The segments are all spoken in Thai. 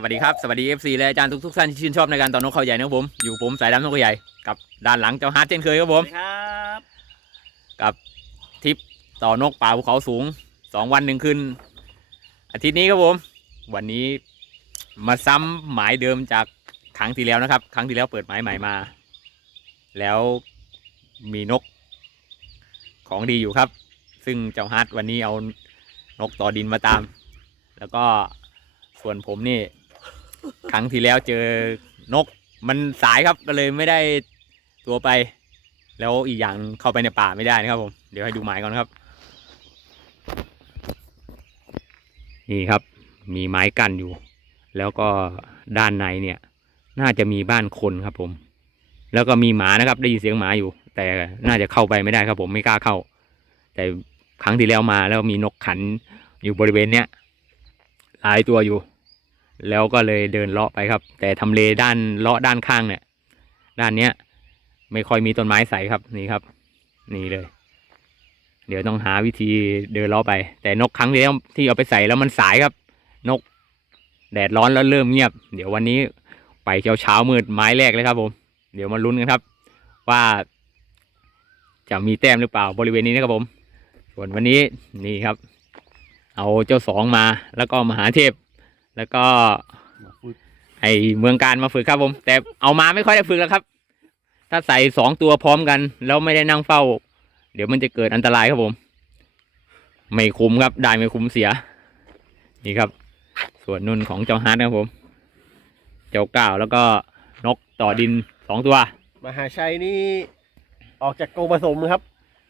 สวัสดีครับ สวัสดี FC และอาจารย์ทุกๆท่านที่ชื่นชอบในการต่อนกเขาใหญ่นะครับผม อยู่ผมสายดำนกเขาใหญ่ กับด้านหลังเจ้าฮาร์ดเช่นเคยครับผม ครับกับทริปต่อนกป่าภูเขาสูงสองวันหนึ่งคืนอาทิตย์นี้ครับผม วันนี้มาซ้ำหมายเดิมจากครั้งที่แล้วนะครับ ครั้งที่แล้วเปิดหมายใหม่มา แล้วมีนกของดีอยู่ครับ ซึ่งเจ้าฮาร์ดวันนี้เอานกต่อดินมาตาม แล้วก็ส่วนผมนี่ ครั้งที่แล้วเจอนกมันสายครับก็เลยไม่ได้ตัวไป แล้วอีกอย่างเข้าไปในป่าไม่ได้นะครับผมเดี๋ยวให้ดูหมายก่อนครับ นี่ครับ มีไม้กั้นอยู่ แล้วก็ด้านในเนี่ย น่าจะมีบ้านคนครับผม แล้วก็มีหมานะครับ ได้ยินเสียงหมาอยู่ แต่น่าจะเข้าไปไม่ได้ครับผมไม่กล้าเข้า แต่ครั้งที่แล้วมาแล้วมีนกขันอยู่บริเวณเนี้ยหลายตัวอยู่ แล้วก็เลยเดินเลาะไปครับ แต่ทำเลด้านเลาะด้านข้างเนี่ย ด้านเนี้ย ไม่ค่อยมีต้นไม้ใสครับนี่ครับ นี่เลย เดี๋ยวต้องหาวิธีเดินเลาะไป แต่นกครั้งที่แล้วที่เอาไปใส่แล้วมันสายครับ นก แดดร้อนแล้วเริ่มเงียบ เดี๋ยววันนี้ไปเช้าเช้ามืดไม้แรกเลยครับผม เดี๋ยวมาลุ้นกันครับ ว่า จะมีแต้มหรือเปล่าบริเวณนี้นะครับผม ส่วนวันนี้นี่ครับ เอาเจ้าสองมาแล้วก็มหาเทพ แล้วก็ไอเมืองการมาฝึกครับผม แต่เอามาไม่ค่อยได้ฝึกแล้วครับ ถ้าใส่สองตัวพร้อมกัน แล้วไม่ได้นั่งเฝ้า เดี๋ยวมันจะเกิดอันตรายครับผม ไม่คุ้มครับ ได้ไม่คุ้มเสีย นี่ครับ ส่วนนุ่นของเจ้าฮาร์ดนะครับผม เจ้าก้าวแล้วก็นกต่อดินสองตัว มหาชัยนี่ออกจากกรงผสมครับ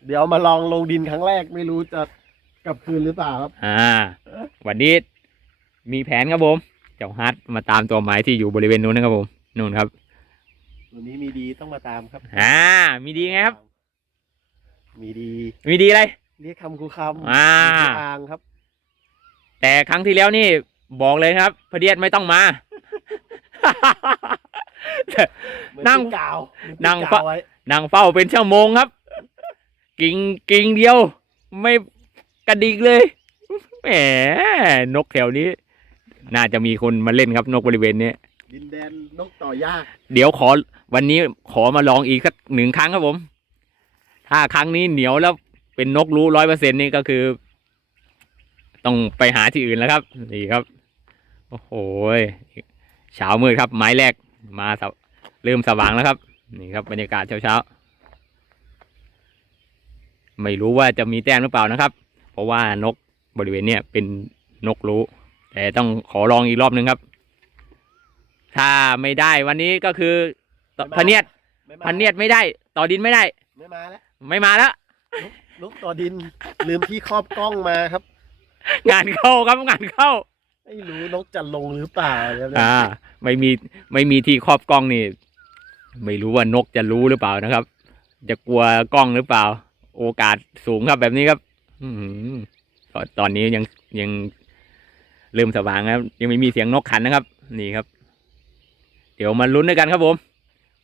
เดี๋ยวมาลองลงดินครั้งแรกไม่รู้จะกลับคืนหรือเปล่าครับ อ่า วันนี้ มีแผนครับผม เจ้าฮาร์ดมาตามตัวหมายที่อยู่บริเวณนู้นนะครับผมนู่นครับวันนี้มีดีต้องมาตามครับอ่ามีดีไงครับ มีดี มีดีอะไรเรียกคำคูคำอ่ามีทางครับ แต่ครั้งที่แล้วนี่บอกเลยนะครับพเดียดไม่ต้องมาเหมือนั่งที่กาวเหมือที่นั่งกาวไว้นั่งเฝ้าเป็นชั่วโมงครับ กิ่งกิ่งเดียว ไม่กระดิกเลยแหมนกแถวนี้ น่าจะมีคนมาเล่นครับนกบริเวณนี้ดินแดนนกต่อยากเดี๋ยวขอวันนี้ขอมาลองอีกสักหนึ่งครั้งครับผม ถ้าครั้งนี้เหนียวแล้วเป็นนกรู้ร้อยเปอร์เซ็นนี่ก็คือ ต้องไปหาที่อื่นแล้วครับนี่ครับ โอ้โหเช้ามืดครับไม้แรกมาสวเริ่มสว่างแล้วครับ นี่ครับบรรยากาศเช้าๆไม่รู้ว่าจะมีแต้มหรือเปล่านะครับ เพราะว่านกบริเวณเนี้ยเป็นนกรู้ แต่ต้องขอลองอีกรอบนึงครับ ถ้าไม่ได้วันนี้ก็คือต่อพะเนียดไม่มาพะเนียดไม่ได้ ต่อดินไม่ได้ ไม่มาแล้วไม่มาแล้วนกต่อดิน ลืมที่ครอบกล้องมาครับ งานเข้าครับงานเข้าไม่รู้นกจะลงหรือเปล่าเนี่ยอ่า ไม่มีไม่มีที่ครอบกล้องนี่ ไม่รู้ว่านกจะรู้หรือเปล่านะครับ จะกลัวกล้องหรือเปล่า โอกาสสูงครับแบบนี้ครับ อืมตอนตอนนี้ยังยัง เริ่มสว่างครับ ยังไม่มีเสียงนกขันนะครับ นี่ครับ เดี๋ยวมาลุ้นด้วยกันครับผม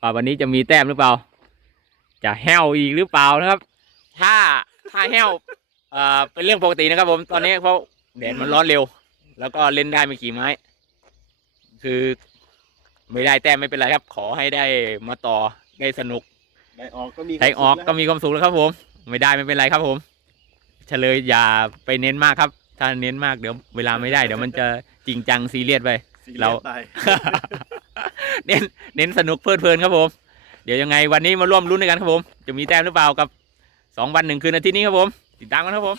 ว่าวันนี้จะมีแต้มหรือเปล่า จะแห้วอีกหรือเปล่านะครับ ถ้าถ้าแห้วเอ่อเป็นเรื่องปกตินะครับ ผมตอนนี้เพราะแดดมันร้อนเร็ว แล้วก็เล่นได้ไม่กี่ไม้ คือไม่ได้แต้มไม่เป็นไรครับ ขอให้ได้มาต่อได้สนุกได้ออกก็มีได้ออกความสุขก็มีความสุขแล้วครับผม ไม่ได้ไม่เป็นไรครับผม เฉลยอย่าไปเน้นมากครับ ถ้าเน้นมากเดี๋ยวเวลาไม่ได้เดี๋ยวมันจะจริงจังซีเรียสไปซียสเราไปเน้นเน้นสนุกเพลิดเพลินครับผม เดี๋ยวยังไงวันนี้มาร่วมลุ้นด้วยกันครับผม จะมีแต้มหรือเปล่ากับสองวันหนึ่งคืนอาทิตย์นี้ครับผม ติดตามกันครับผม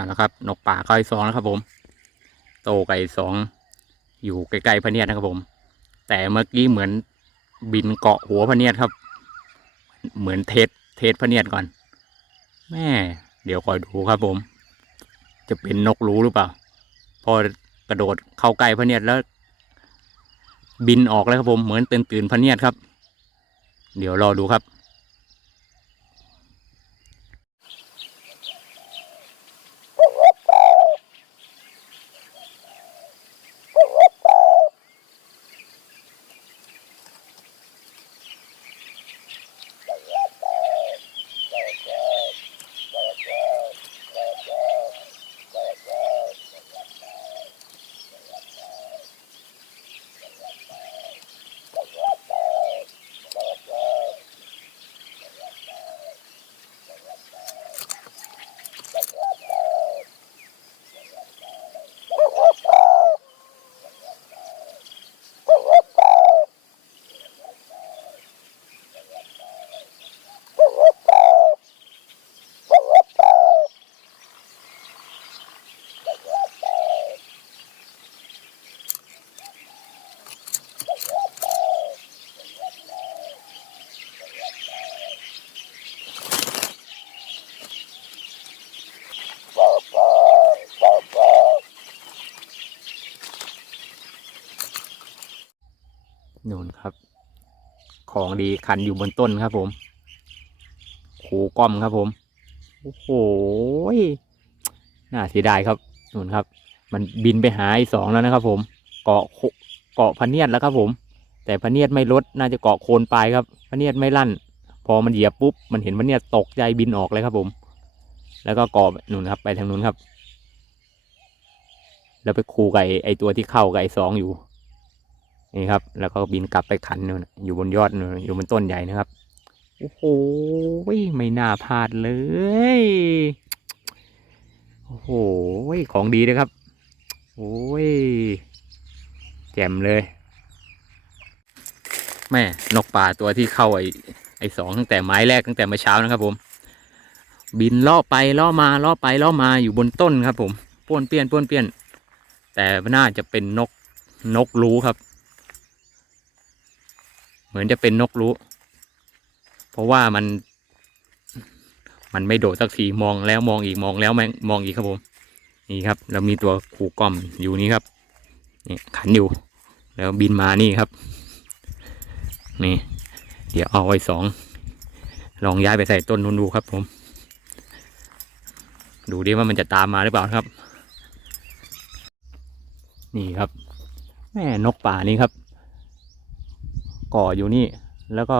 อ่าแล้วครับนกป่าก็อีกสองแล้วครับผม โตไก่สองอยู่ใกล้ๆพะเนียดนะครับผม แต่เมื่อกี้เหมือนบินเกาะหัวพะเนียดครับ เหมือนเทสเทสพะเนียดก่อน แม่ เดี๋ยวคอยดูครับผม จะเป็นนกรู้หรือเปล่า พอกระโดดเข้าใกล้พะเนียดแล้ว บินออกเลยครับผมเหมือนตื่นตื่นๆพะเนียดครับ เดี๋ยวรอดูครับ นู่นครับ ของดีคันอยู่บนต้นครับผมคูก้อมครับผม โอ้โหยน่าเสียดายครับนู่นครับ มันบินไปหาไอ้สองแล้วนะครับ ผม เกาะเกาะพเนียดแล้วครับผม แต่พเนียดไม่ลดน่าจะเกาะโคนปลายครับพเนียดไม่ลั่น พอมันเหยียบปุ๊บมันเห็นพเนียดตกใจบินออกเลยครับผม แล้วก็เกาะนู่นครับ ไปทางนู้นครับ แล้วไปคูกับไอ้ตัวที่เข้ากับไอ้สองอยู่ นี่ครับ แล้วก็บินกลับไปขันนู่นอยู่บนยอดนู่นอยู่บนต้นใหญ่นะครับ โอ้โหไม่น่าพลาดเลย โอ้โหของดีเลยครับ โอ้ยแจ่มเลยแม่นกป่าตัวที่เข้าไอ้ไอ้สองตั้งแต่ไม้แรกตั้งแต่เมื่อเช้านะครับ ผม บินล่อไปล่อมาล่อไปล่อมาอยู่บนต้นครับ ผมป้วนเปี้ยนป้วนเปี้ยน แต่น่าจะเป็นนกนกรู้ครับ เหมือนจะเป็นนกรู้ เพราะว่ามัน มันไม่โดดสักทีมองแล้วมองอีกมองแล้วแมงมองอีกครับผมนี่ครับ เรามีตัวขู่กล่อมอยู่นี่ครับนี่ขันอยู่ แล้วบินมานี่ครับ นี่ เดี๋ยวเอาไว้สองลองย้ายไปใส่ต้นนู้นดูครับผม ดูดิว่ามันจะตามมาหรือเปล่าครับ นี่ครับ แม่นกป่านี่ครับ ก่ออยู่นี่ แล้วก็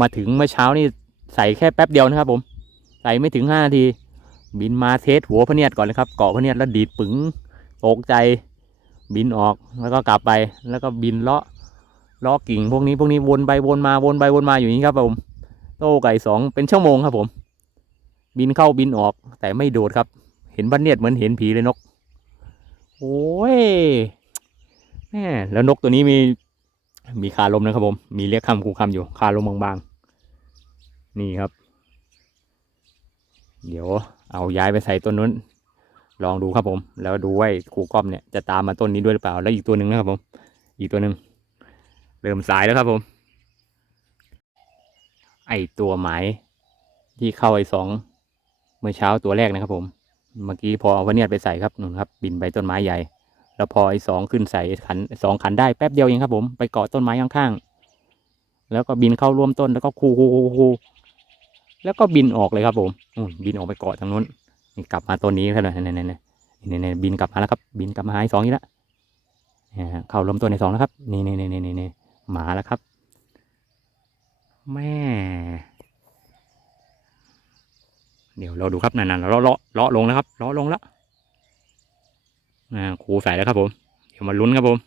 มาถึงเมื่อเช้านี่ใส่แค่แป๊บเดียวนะครับ ผม ใส่ไม่ถึงห้านาที บินมาเทสหัวพะเนียดก่อนเลยครับเกาะพะเนียดแล้วดีดปึงตกใจ บินออกแล้วก็กลับไป แล้วก็บินเลาะเลาะกิ่งพวกนี้พวกนี้วนไปวนมาวนไปวนมาอยู่างนี้ครับผมโต้ไก่สองเป็นชั่วโมงครับผม บินเข้าบินออก แต่ไม่โดดครับ เห็นพะเนียดเหมือนเห็นผีเลยนก โอ้ยแม่แล้วนกตัวนี้มี มีคาลมนะครับผม มีเรียกคำคูคำอยู่ คาลมบางๆ นี่ครับ เดี๋ยวเอาย้ายไปใส่ต้นนู้น ลองดูครับผม แล้วดูว่าครูก้อมเนี่ยจะตามมาต้นนี้ด้วยหรือเปล่า แล้วอีกตัวหนึ่งนะครับผม อีกตัวหนึ่งเริ่มสายแล้วครับผม ไอตัวหมายที่เข้าไอสองเมื่อเช้าตัวแรกนะครับผม เมื่อกี้พอเอาวเนียดไปใส่ครับนู่นครับ บินไปต้นไม้ใหญ่ แล้วพอไอ้สองขึ้นใส่ขันสองขันได้แป๊บเดียวเองครับผมไปเกาะต้นไม้ข้างๆแล้วก็บินเข้าร่วมต้นแล้วก็คูคูคูคูแล้วก็บินออกเลยครับผมบินออกไปเกาะทางนู้นกลับมาต้นนี้ครับเนี่ยเนี่ยเนี่ยเนี่ยบินกลับมาแล้วครับ บินกลับมาหาไอสองอีกแล้วเนี่ยเข้าร่วมต้นในสองแล้วครับ นี่นี่นี่นี่นี่หมาแล้วครับ แม่ เดี๋ยวเราดูครับนั่นๆเราเลาะเลาะลงแล้วครับเลาะลงแล้ว อ่าครูใส่แล้วครับผม เดี๋ยวมาลุ้นครับผม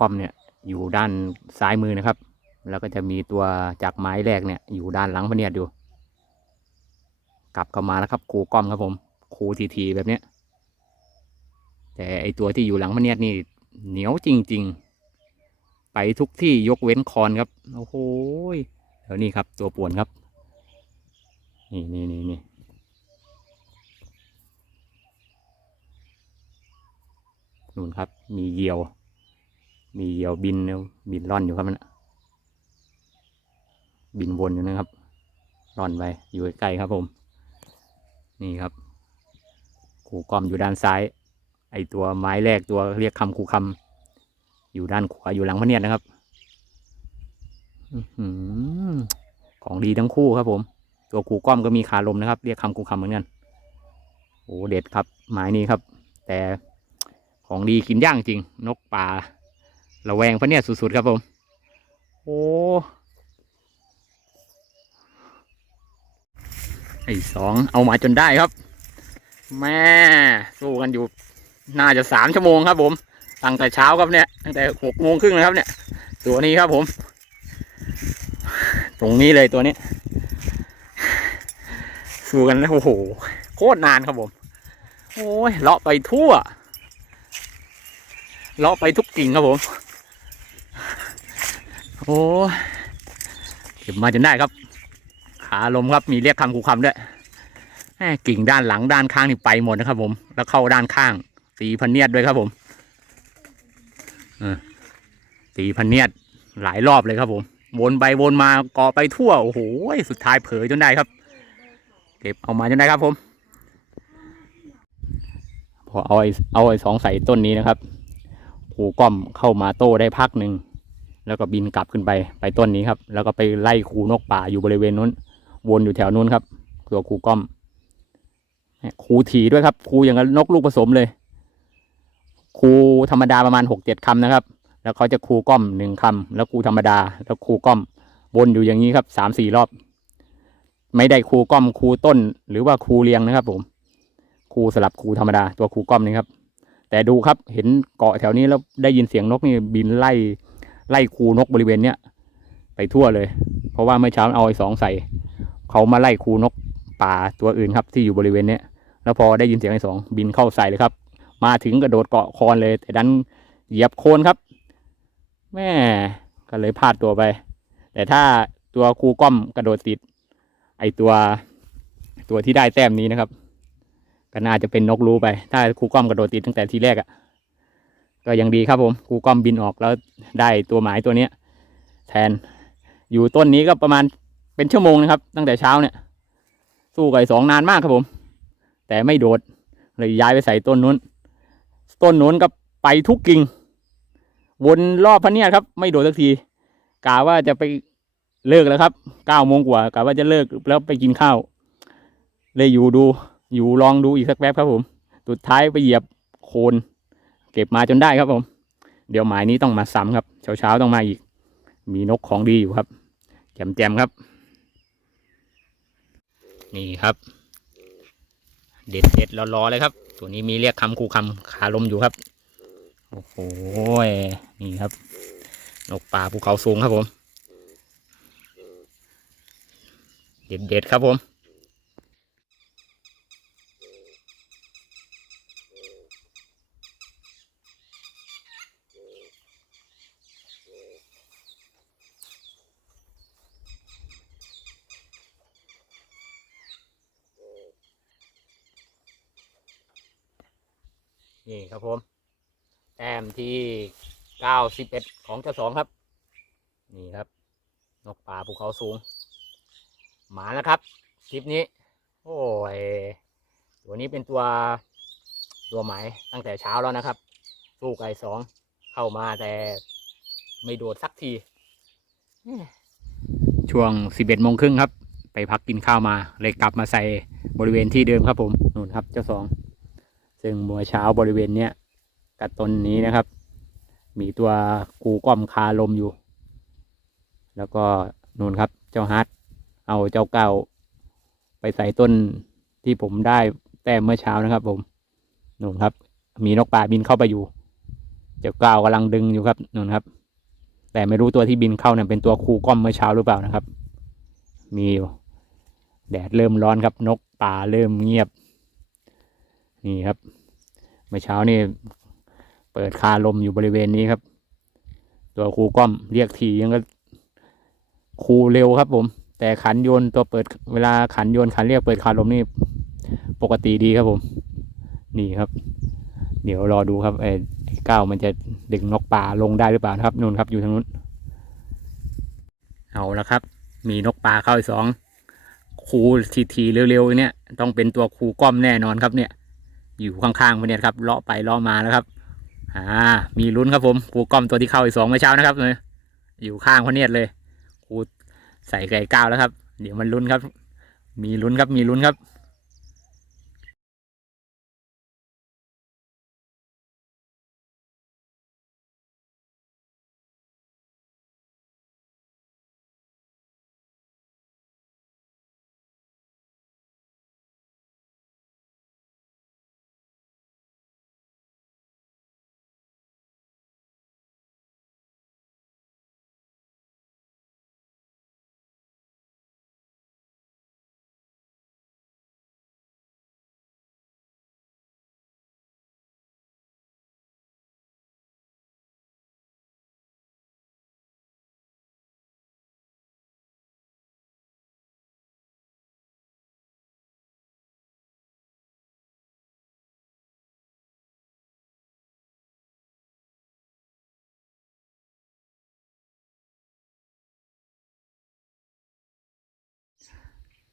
ก้อมเนี่ยอยู่ด้านซ้ายมือนะครับ แล้วก็จะมีตัวจากไม้แรกเนี่ยอยู่ด้านหลังพเนียดอยู่ กลับเข้ามาแล้วครับคูก้อมครับผมคูทีทีๆแบบเนี้ยแต่ไอตัวที่อยู่หลังพเนียดนี่เหนียวจริง ๆ ไปทุกที่ยกเว้นคอนครับโอ้โหแล้วนี่ครับตัวป่วนครับ นี่นี่นี่นี่นู่นครับมีเหยี่ยว มีเหยี่ยวบินบินล่อนอยู่ครับมันนะบินวนอยู่นะครับล่อนไปอยู่ใกล้ๆครับผม นี่ครับคูกอมอยู่ด้านซ้าย ไอตัวไม้แรกตัวเรียกคำคูคำอยู่ด้านขวาอยู่หลังพระเนียดนะครับอของดีทั้งคู่ครับผม ตัวคูก้อมก็มีคาลมนะครับ เรียกคำคูคำเหมือนกันโอ้เด็ดครับไม้นี้ครับ แต่ของดีกินย่างจริง นกป่า ระแวงพระเนี่ยสุดๆครับผม โอ้ไอสองเอามาจนได้ครับ แม่สู้กันอยู่ น่าจะสามชั่วโมงครับ ผมตั้งแต่เช้าครับเนี่ยตั้งแต่หกโมงครึ่งนะครับ เนี่ย ตัวนี้ครับผม ตรงนี้เลยตัวนี้ สู้กันแล้วโอ้โหโคตรนานครับผม โอ้ยเลาะไปทั่วเลาะไปทุกกิ่งครับผม โอ้เก็บมาจนได้ครับ ขาลมครับมีเรียกคำคูคำด้วยแม่กิ่งด้านหลังด้านข้างนี่ไปหมดนะครับ ผม แล้วเข้าด้านข้างตีพันเนียดด้วยครับผมตีพันเนียดหลายรอบเลยครับผม วนไปวนมาเกาะไปทั่วโอ้โหสุดท้ายเผยจนได้ครับ เก็บเอามาจนได้ครับผมพอเอาไอ้เอาไอ้สองใส่ต้นนี้นะครับหูก้อมเข้ามาโต้ได้พักหนึ่ง แล้วก็บินกลับขึ้นไปไปต้นนี้ครับ แล้วก็ไปไล่คูนกป่าอยู่บริเวณนู้น วนอยู่แถวนู้นครับ ตัวคูก้อมคูถีด้วยครับคูอย่างกับนกลูกผสมเลย คูธรรมดาประมาณหกเจ็ดคำนะครับ แล้วเขาจะคูก้อมหนึ่งคำแล้วคูธรรมดา แล้วคูก้อม วนอยู่อย่างนี้ครับสามสี่รอบ ไม่ได้คูก้อมคูต้น หรือว่าคูเรียงนะครับ ผมคูสลับคูธรรมดาตัวคูก้อมนี่ครับ แต่ดูครับเห็นเกาะแถวนี้แล้วได้ยินเสียงนกนี่บินไล่ ไล่คูนกบริเวณเนี้ยไปทั่วเลย เพราะว่าเมื่อเช้าเอาไอ้สองใส่ เขามาไล่คูนกป่าตัวอื่นครับที่อยู่บริเวณเนี้ยแล้วพอได้ยินเสียงไอ้สองบินเข้าใส่เลยครับ มาถึงกระโดดเกาะคอนเลย แต่ดันเหยียบโคนครับ แม่ก็เลยพลาดตัวไป แต่ถ้าตัวครูก้อมกระโดดติด ไอตัวตัวที่ได้แต้มนี้นะครับ ก็น่าจะเป็นนกรู้ไป ถ้าครูก้อมกระโดดติดตั้งแต่ทีแรกอะ่ะ ก็ยังดีครับผมครูก้อมบินออกแล้วได้ตัวหมายตัวเนี้ย แทนอยู่ต้นนี้ก็ประมาณเป็นชั่วโมงนะครับ ตั้งแต่เช้าเนี่ย สู้กับสองนานมากครับผม แต่ไม่โดดเลยย้ายไปใส่ต้นนู้น ต้นนู้นก็ไปทุกกิ่งวนรอบพะเนียดครับ ไม่โดดสักทีกะว่าจะไปเลิกแล้วครับเก้าโมงกว่ากะว่าจะเลิกแล้วไปกินข้าว เลยอยู่ดู อยู่ลองดูอีกสักแป๊บครับผม สุดท้ายไปเหยียบโคน ก็บมาจนได้ครับผม เดี๋ยวหมายนี้ต้องมาซ้ำครับ เช้าๆต้องมาอีก มีนกของดีอยู่ครับ แจมๆครับ นี่ครับ เด็ดเด็ดๆรอๆเลยครับ ตัวนี้มีเรียกคำคูคำขาลมอยู่ครับ โอ้โห นี่ครับ นกป่าภูเขาสูงครับผม เด็ดเด็ดครับผม นี่ครับผมแต้มที่เก้าสิบเอ็ดของเจ้าสองครับ นี่ครับ นกป่าภูเขาสูง หมาแล้วครับคลิปนี้ โอ้ยตัวนี้เป็นตัวตัวหมายตั้งแต่เช้าแล้วนะครับ สู้ไก่สองเข้ามาแต่ไม่โดดสักที ช่วงสิบเอ็ดโมงครึ่งครับ ไปพักกินข้าวมา เลยกลับมาใส่บริเวณที่เดิมครับผมนู่นครับเจ้าสอง ซึ่งเมื่อเช้าบริเวณเนี้ยกับต้นนี้นะครับ มีตัวกูก้อมคาลมอยู่ แล้วก็นู่นครับเจ้าฮัทเอาเจ้าเก้าไปใส่ต้นที่ผมได้แต้มเมื่อเช้านะครับ ผมนู่นครับ มีนกป่าบินเข้าไปอยู่ เจ้าเก้ากำลังดึงอยู่ครับนู่นครับ แต่ไม่รู้ตัวที่บินเข้าเนี่ยเป็นตัวคูก้อมเมื่อเช้าหรือเปล่านะครับ มีอยู่แดดเริ่มร้อนครับนกป่าเริ่มเงียบ นี่ครับเมื่อเช้านี่เปิดคาลมอยู่บริเวณนี้ครับ ตัวครูก้อมเรียกทียังก็ครูเร็วครับผม แต่ขันโยนตัวเปิดเวลาขันโยนขันเรียกเปิดคาลมนี่ปกติดีครับผม นี่ครับ เดี๋ยวรอดูครับไอ้ไอ้ก้าวมันจะดึงนกป่าลงได้หรือเปล่านะครับนู่นครับอยู่ทางนู้นเอาละครับ มีนกป่าเข้าอีกสองคูทีทีเร็วๆเนี่ย ต้องเป็นตัวครูก้อมแน่นอนครับเนี่ย อยู่ข้างๆพเนี่ยครับเลาะไปเลาะมาแล้วครับ อ่า มีลุ้นครับผมครูก้อมตัวที่เข้าอีกสองเมื่อเช้านะครับเลยอยู่ข้างพเนี่ยเลยครูใส่ไก่ก้าวแล้วครับ เดี๋ยวมันลุ้นครับ มีลุ้นครับมีลุ้นครับ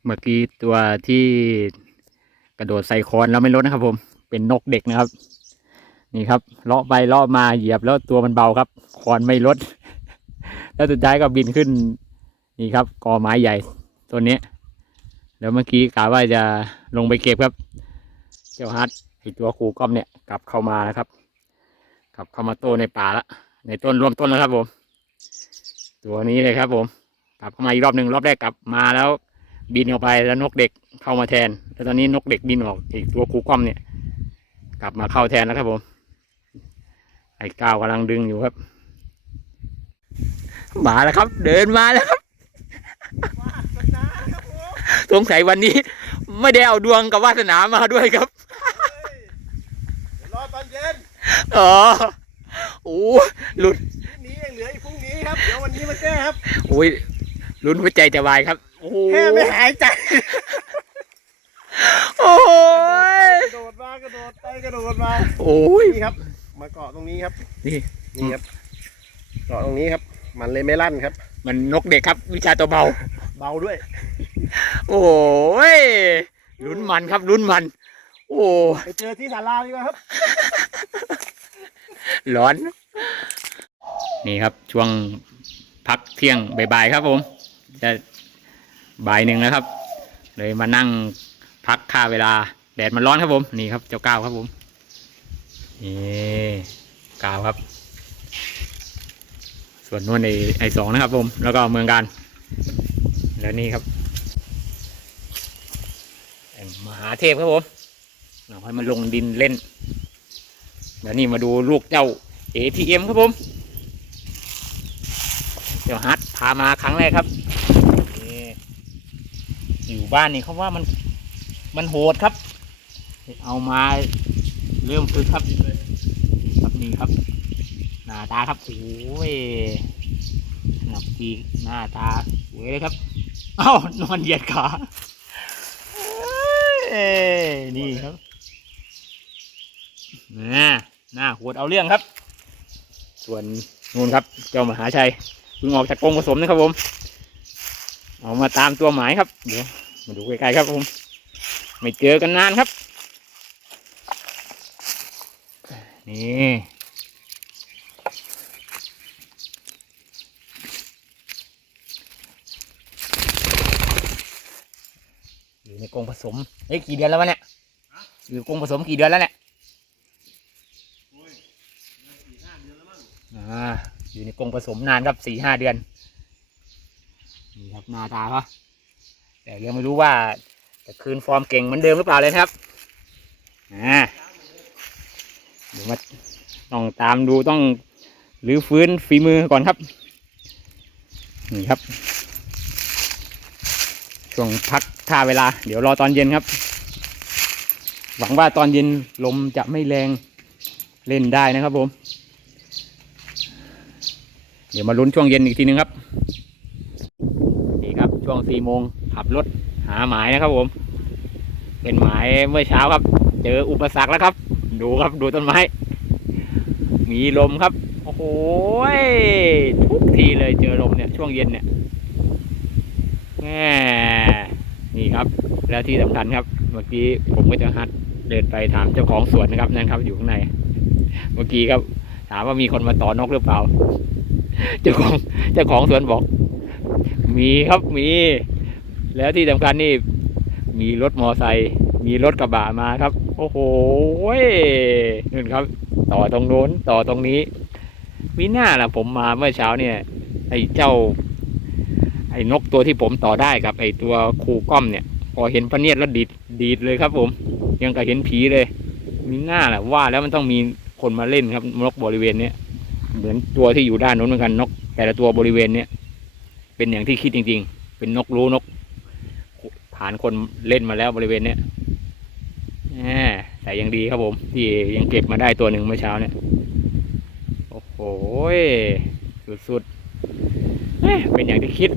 เมื่อกี้ตัวที่กระโดดใส่คอนแล้วไม่ลดนะครับ ผม เป็นนกเด็กนะครับ นี่ครับเลาะไปเลาะมาเหยียบแล้วตัวมันเบาครับ คอนไม่ลด แล้วสุดท้ายก็บินขึ้น นี่ครับกอไม้ใหญ่ตัวนี้แล้วเมื่อกี้กะว่าจะลงไปเก็บครับ เจ้าฮัทไอตัวครูก้อมเนี่ยกลับเข้ามาแล้วครับ กลับเข้ามาโตในป่าละในต้นรวมต้นแล้วครับผม ตัวนี้เลยครับ ผม กลับเข้ามาอีกรอบหนึ่งรอบแรกกลับมาแล้ว บินออกไปแล้วนกเด็กเข้ามาแทน แล้วตอนนี้นกเด็กบินออกอีกตัวครูก้อมเนี่ย กลับมาเข้าแทนแล้วครับผม ไอ้ก้าวกำลังดึงอยู่ครับ มาแล้วครับ เดินมาแล้วครับสงสัยวันนี้ ไม่ได้เอาดวงกับวาสนามาด้วยครับรอตอนเย็นอ๋อโอ้หลุดพรุ่งนี้ยังเหลืออีกพรุ่งนี้ครับ เดี๋ยววันนี้มาแก้ครับ โอ้ยลุ้นหัวใจจะวายครับโอ้โห แค่ไม่หายใจ โอ้ยกระโดดมากระโดดไปกระโดดมาโอ้ยนี่ครับ มาเกาะตรงนี้ครับ นี่นี่ครับ เกาะตรงนี้ครับ มันเลยไม่ลั่นครับ มันนกเด็กครับ วิชาตัวเบา เบาด้วย โอ้ยลุ้นมันครับลุ้นมัน โอ้ไปเจอที่ศาลาดีกว่าครับร้อน นี่ครับช่วงพักเที่ยงบ่ายๆครับผมจะ บ่ายหนึ่งแล้วครับ เลยมานั่งพักค่าเวลาแดดมันร้อนครับผม นี่ครับเจ้าก้าวครับผม นี่ก้าวครับ ส่วนนวลไอไอสองนะครับผม แล้วก็เมืองการ แล้วนี่ครับมหาเทพครับผมเราให้มันลงดินเล่น แล้วนี่มาดูลูกเจ้า ATM ครับผม เดี๋ยวฮัทพามาครั้งแรกครับ นี่ อยู่บ้านนี่เขาว่ามันมันโหดครับ เอามาเริ่มฝึกครับ ครับนี่ครับ หน้าตาครับโอ้ยหนับปีหน้าตาสวยเลยครับ เอ้านอนเหยียดขาเอ้ยนี่ครับน่าหน้าโหดเอาเรื่องครับ ส่วนนู่นครับ เจ้ามหาชัยเพิ่งออกจากกรงผสมนะครับผม เอามาตามตัวหมายครับ เดี๋ยวมาดูใกล้ๆครับผม ไม่เจอกันนานครับ นี่อยู่ในกรงผสมเอ้ยกี่เดือนแล้ววะเนี่ยอยู่กรงผสมกี่เดือนแล้วเนี่ยอ่าอยู่ในกรงผสมนานครับสี่ห้าเดือนนี่ ครับหน้าตาเขาแต่ยังไม่รู้ว่าจะคืนฟอร์มเก่งเหมือนเดิมหรือเปล่าเลยครับอ่าเดี๋ยวมาต้องตามดูต้องหรือฟื้นฝีมือก่อนครับนี่ครับ ช่วงพักท่าเวลา เดี๋ยวรอตอนเย็นครับ หวังว่าตอนเย็นลมจะไม่แรงเล่นได้นะครับผม เดี๋ยวมาลุ้นช่วงเย็นอีกทีนึงครับ ช่วงสี่โมงขับรถหาหมายนะครับผม เป็นหมายเมื่อเช้าครับ เจออุปสรรคแล้วครับ ดูครับดูต้นไม้ มีลมครับ โอ้โหทุกทีเลยเจอลมเนี่ยช่วงเย็นเนี่ยแหมนี่ครับ แล้วที่สำคัญครับ เมื่อกี้ผมก็จะหัดเดินไปถามเจ้าของสวนนะครับนั่นครับ อยู่ข้างใน เมื่อกี้ครับ ถามว่ามีคนมาต่อนกหรือเปล่า เจ้าของเจ้าของสวนบอก มีครับมี แล้วที่สำคัญนี่ มีรถมอไซค์มีรถกระบะมาครับ โอ้โหนู่นครับ ต่อตรงโน้นต่อตรงนี้ มีหน้าล่ะผมมาเมื่อเช้าเนี่ย ไอ้เจ้า ไอ้นกตัวที่ผมต่อได้กับ ไอ้ตัวคูก้อมเนี่ย พอเห็นพระเนียดแล้วดีดดีดเลยครับ ผม ยังกับเห็นผีเลย มีหน้าแหละว่าแล้วมันต้องมีคนมาเล่นครับนกบริเวณเนี้ยเหมือนตัวที่อยู่ด้านโน้นเหมือนกันนก แต่ละตัวบริเวณเนี้ย เป็นอย่างที่คิดจริง ๆ เป็นนกรู้นก ผ่านคนเล่นมาแล้วบริเวณเนี้ยแหมแต่ยังดีครับผม ที่ยังเก็บมาได้ตัวหนึ่งเมื่อเช้าเนี่ย โอ้โหสุดๆเป็นอย่างที่คิด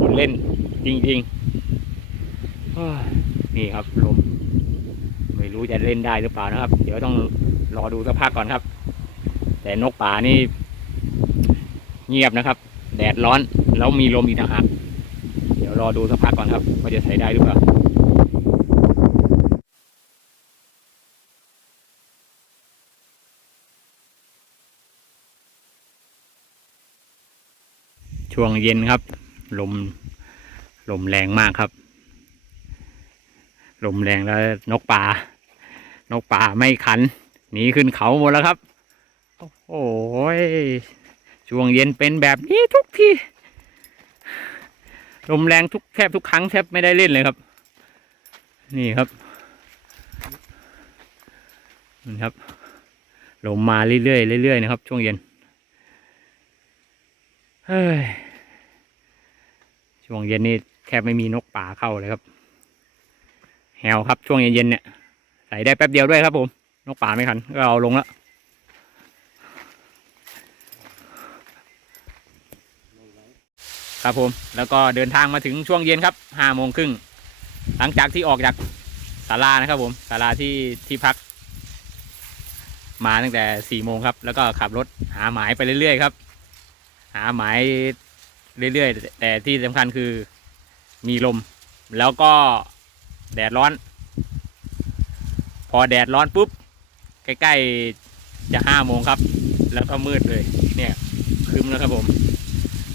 คนเล่นจริงๆนี่ครับลมไม่รู้จะเล่นได้หรือเปล่านะครับ เดี๋ยวต้องรอดูสักพักก่อนครับ แต่นกป่านี่เงียบนะครับ แดดร้อนแล้วมีลมอีกต่างหากเดี๋ยวรอดูสักพักก่อนครับว่าจะใช้ได้หรือเปล่าช่วงเย็นครับ ลมลมแรงมากครับ ลมแรงแล้วนกป่านกป่าไม่ขันหนีขึ้นเขาหมดแล้วครับ โอ้โหย ช่วงเย็นเป็นแบบนี้ทุกทีลมแรงทุกแทบทุกครั้งแทบไม่ได้เล่นเลยครับ นี่ครับนี่ครับลมมาเรื่อยๆเรื่อยๆนะครับ ช่วงเย็นเฮ้ยช่วงเย็นนี่แทบไม่มีนกป่าเข้าเลยครับแฮวครับช่วงเย็นๆเนี่ยใส่ได้แป๊บเดียวด้วยครับผม นกป่าไม่คันก็เอาลงแล้ว ครับผมแล้วก็เดินทางมาถึงช่วงเย็นครับห้าโมงครึ่งหลังจากที่ออกจากศาลานะครับผมศาลาที่ที่พัก มาตั้งแต่สี่โมงครับ แล้วก็ขับรถหาหมายไปเรื่อยๆครับ หาหมายเรื่อยๆ แต่ที่สำคัญคือมีลม แล้วก็แดดร้อน พอแดดร้อนปุ๊บ ใกล้ๆจะห้าโมงครับ แล้วก็มืดเลย เนี่ยครึมแล้วครับผม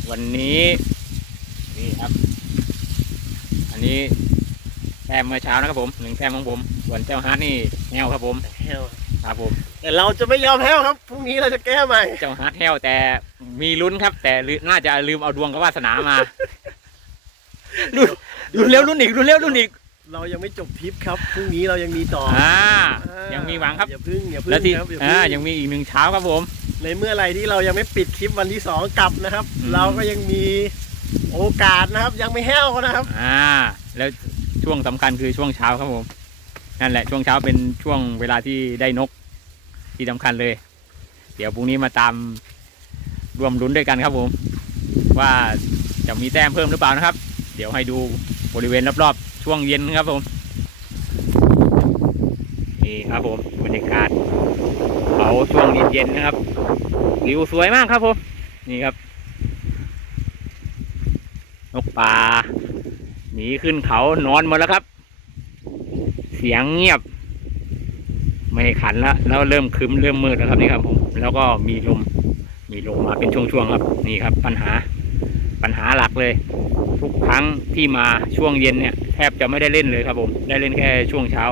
วันนี้ นี่ครับ อันนี้แต้มเมื่อเช้านะครับผมหนึ่งแต้มของผม ส่วนเจ้าฮาร์ดนี่แฮวครับผมแห้วครับผม แต่เราจะไม่ยอมแห้วครับพรุ่งนี้เราจะแก้ใหม่เจ้าฮาร์ดแฮวแต่มีลุ้นครับ แต่ลืน่าจะลืมเอาดวงกับวาสนามาลุ้นลุ้นเร็วลุ้นอีกลุ้นเร็วลุ้นอีกเรายังไม่จบทริปครับพรุ่งนี้เรายังมีต่ออ่าอ่ายังมีหวังครับอย่าพึ่งอย่าพึ่งแล้วที่ครับอย่าอ่าพึ่งยังมีอีกหนึ่งเช้าครับผม ในเมื่อไหรที่เรายังไม่ปิดคลิปวันที่สองกลับนะครับ อืม เราก็ยังมี โอกาสนะครับ ยังไม่แห้วนะครับ อ่า แล้วช่วงสำคัญคือช่วงเช้าครับผมนั่นแหละช่วงเช้าเป็นช่วงเวลาที่ได้นกที่สำคัญเลย เดี๋ยวพรุ่งนี้มาตามรวมลุ้นด้วยกันครับผม ว่าจะมีแต้มเพิ่มหรือเปล่านะครับ เดี๋ยวให้ดูบริเวณรอบๆ ช่วงเย็นครับผมนี่ครับผมบรรยากาศเขาช่วงเย็นๆนะครับวิวสวยมากครับผมนี่ครับ นกป่าหนีขึ้นเขานอนหมดแล้วครับ เสียงเงียบ ไม่ขันและแล้วเริ่มครึมเริ่มมืดแล้วครับนี่ครับผมแล้วก็มีลมมีลมมาเป็นช่วงๆครับ นี่ครับ ปัญหาปัญหาหลักเลย ทุกครั้งที่มาช่วงเย็นเนี่ย แทบจะไม่ได้เล่นเลยครับผม ได้เล่นแค่ช่วงเช้า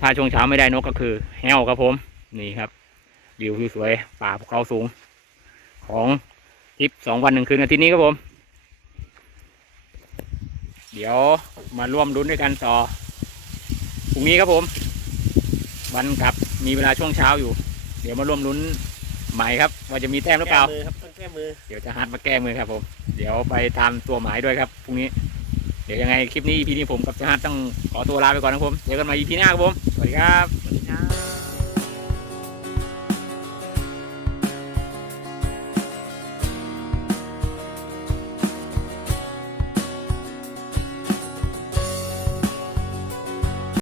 ถ้าช่วงเช้าไม่ได้นกก็คือแห้วครับผม นี่ครับวิวสวยๆป่าภูเขาสูง ของ ทริปสองวันหนึ่งคืนอาทิตย์นี้ครับผม เดี๋ยวมาร่วมรุ้นด้วยกันต่อพรุ่งนี้ครับผม วันกลับมีเวลาช่วงเช้าอยู่ เดี๋ยวมาร่วมลุ้นหมายครับ ว่าจะมีแต้มหรือเปล่าแก้มือครับต้องแก้มือเดี๋ยวจะฮัดมาแก้มือครับผม เดี๋ยวไปตามตัวหมายด้วยครับพรุ่งนี้ เดี๋ยวยังไงคลิปนี้ EP นี้ผมกับจะฮัดต้องขอตัวลาไปก่อนนะครับผมเจอกันใหม่ EP หน้าครับผมสวัสดีครับสวัสดีครับ